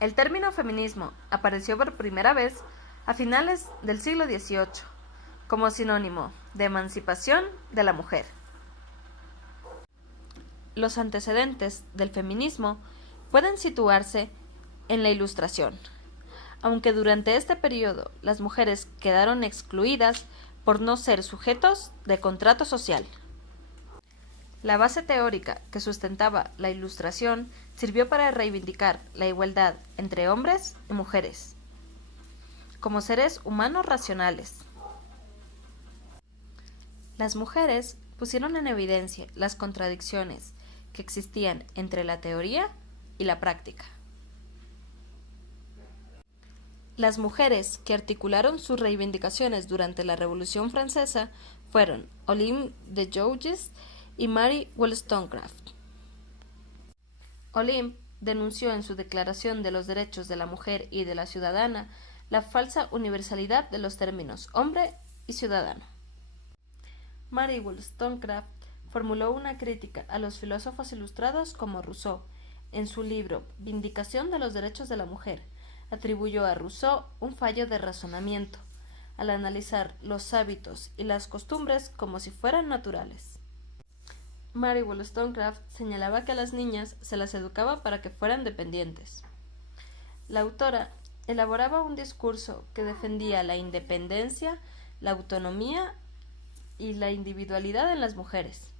El término feminismo apareció por primera vez a finales del siglo XVIII como sinónimo de emancipación de la mujer. Los antecedentes del feminismo pueden situarse en la Ilustración, aunque durante este periodo las mujeres quedaron excluidas por no ser sujetos de contrato social. La base teórica que sustentaba la Ilustración sirvió para reivindicar la igualdad entre hombres y mujeres, como seres humanos racionales. Las mujeres pusieron en evidencia las contradicciones que existían entre la teoría y la práctica. Las mujeres que articularon sus reivindicaciones durante la Revolución Francesa fueron Olympe de Gouges y Mary Wollstonecraft. Olympe denunció en su Declaración de los Derechos de la Mujer y de la Ciudadana la falsa universalidad de los términos hombre y ciudadano. Mary Wollstonecraft formuló una crítica a los filósofos ilustrados como Rousseau. En su libro Vindicación de los Derechos de la Mujer, atribuyó a Rousseau un fallo de razonamiento, al analizar los hábitos y las costumbres como si fueran naturales. Mary Wollstonecraft señalaba que a las niñas se las educaba para que fueran dependientes. La autora elaboraba un discurso que defendía la independencia, la autonomía y la individualidad en las mujeres.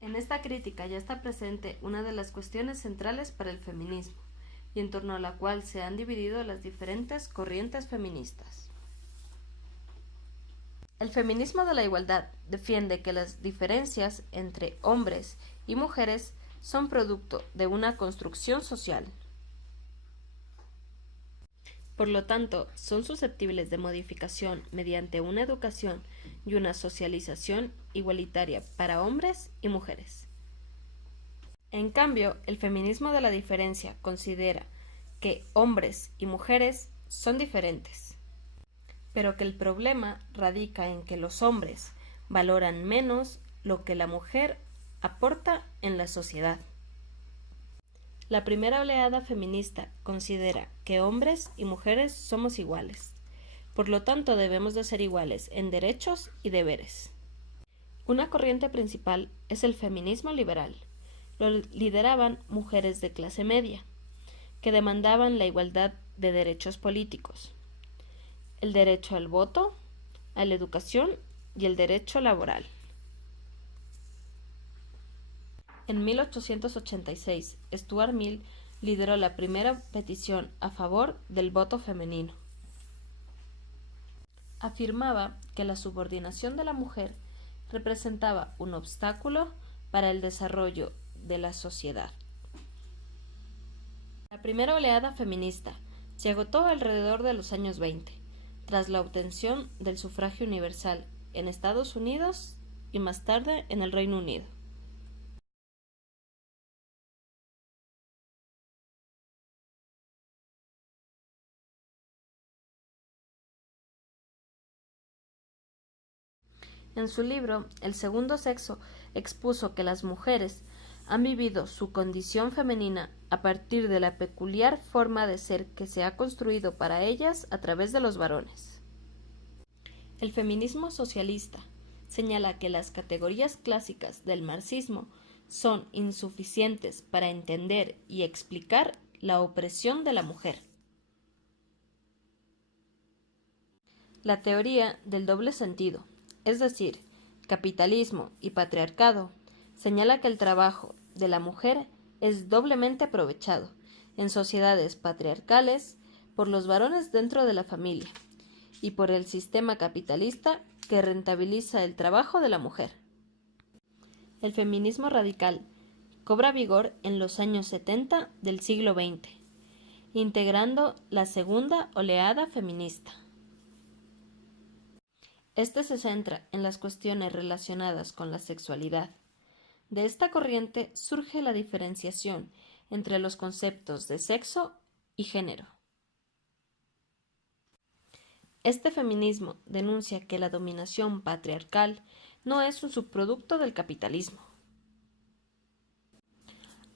En esta crítica ya está presente una de las cuestiones centrales para el feminismo, y en torno a la cual se han dividido las diferentes corrientes feministas. El feminismo de la igualdad defiende que las diferencias entre hombres y mujeres son producto de una construcción social. Por lo tanto, son susceptibles de modificación mediante una educación y una socialización igualitaria para hombres y mujeres. En cambio, el feminismo de la diferencia considera que hombres y mujeres son diferentes, pero que el problema radica en que los hombres valoran menos lo que la mujer aporta en la sociedad. La primera oleada feminista considera que hombres y mujeres somos iguales, por lo tanto debemos de ser iguales en derechos y deberes. Una corriente principal es el feminismo liberal. Lo lideraban mujeres de clase media, que demandaban la igualdad de derechos políticos, el derecho al voto, a la educación y el derecho laboral. En 1886, Stuart Mill lideró la primera petición a favor del voto femenino. Afirmaba que la subordinación de la mujer representaba un obstáculo para el desarrollo de la sociedad. La primera oleada feminista se agotó alrededor de los años 20, tras la obtención del sufragio universal en Estados Unidos y más tarde en el Reino Unido. En su libro El segundo sexo expuso que las mujeres han vivido su condición femenina a partir de la peculiar forma de ser que se ha construido para ellas a través de los varones. El feminismo socialista señala que las categorías clásicas del marxismo son insuficientes para entender y explicar la opresión de la mujer. La teoría del doble sentido, es decir, capitalismo y patriarcado, señala que el trabajo de la mujer es doblemente aprovechado en sociedades patriarcales por los varones dentro de la familia y por el sistema capitalista que rentabiliza el trabajo de la mujer. El feminismo radical cobra vigor en los años 70 del siglo XX, integrando la segunda oleada feminista. Este se centra en las cuestiones relacionadas con la sexualidad. De esta corriente surge la diferenciación entre los conceptos de sexo y género. Este feminismo denuncia que la dominación patriarcal no es un subproducto del capitalismo.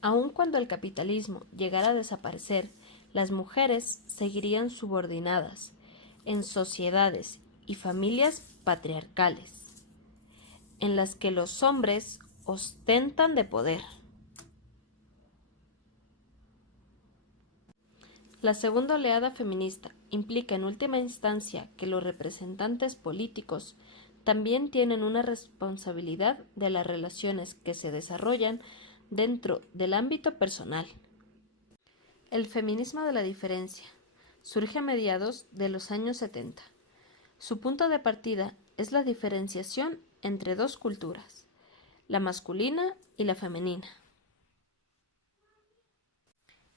Aun cuando el capitalismo llegara a desaparecer, las mujeres seguirían subordinadas en sociedades y familias patriarcales, en las que los hombres ostentan de poder. La segunda oleada feminista implica en última instancia que los representantes políticos también tienen una responsabilidad de las relaciones que se desarrollan dentro del ámbito personal. El feminismo de la diferencia surge a mediados de los años 70. Su punto de partida es la diferenciación entre dos culturas, la masculina y la femenina.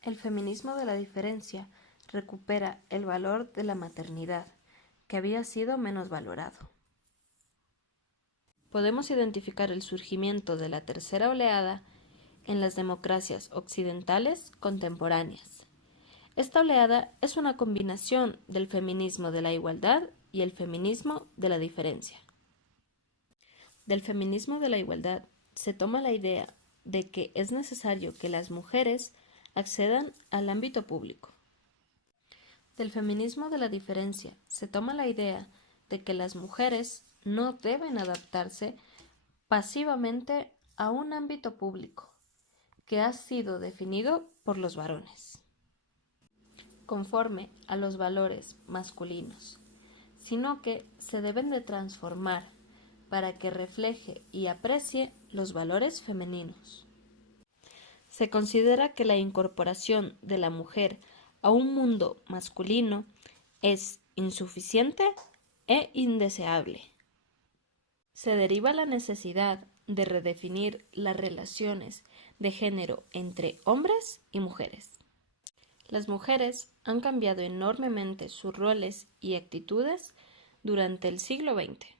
El feminismo de la diferencia recupera el valor de la maternidad, que había sido menos valorado. Podemos identificar el surgimiento de la tercera oleada en las democracias occidentales contemporáneas. Esta oleada es una combinación del feminismo de la igualdad y el feminismo de la diferencia. Del feminismo de la igualdad se toma la idea de que es necesario que las mujeres accedan al ámbito público. Del feminismo de la diferencia se toma la idea de que las mujeres no deben adaptarse pasivamente a un ámbito público que ha sido definido por los varones, conforme a los valores masculinos, sino que se deben de transformar para que refleje y aprecie los valores femeninos. Se considera que la incorporación de la mujer a un mundo masculino es insuficiente e indeseable. Se deriva la necesidad de redefinir las relaciones de género entre hombres y mujeres. Las mujeres han cambiado enormemente sus roles y actitudes durante el siglo XX.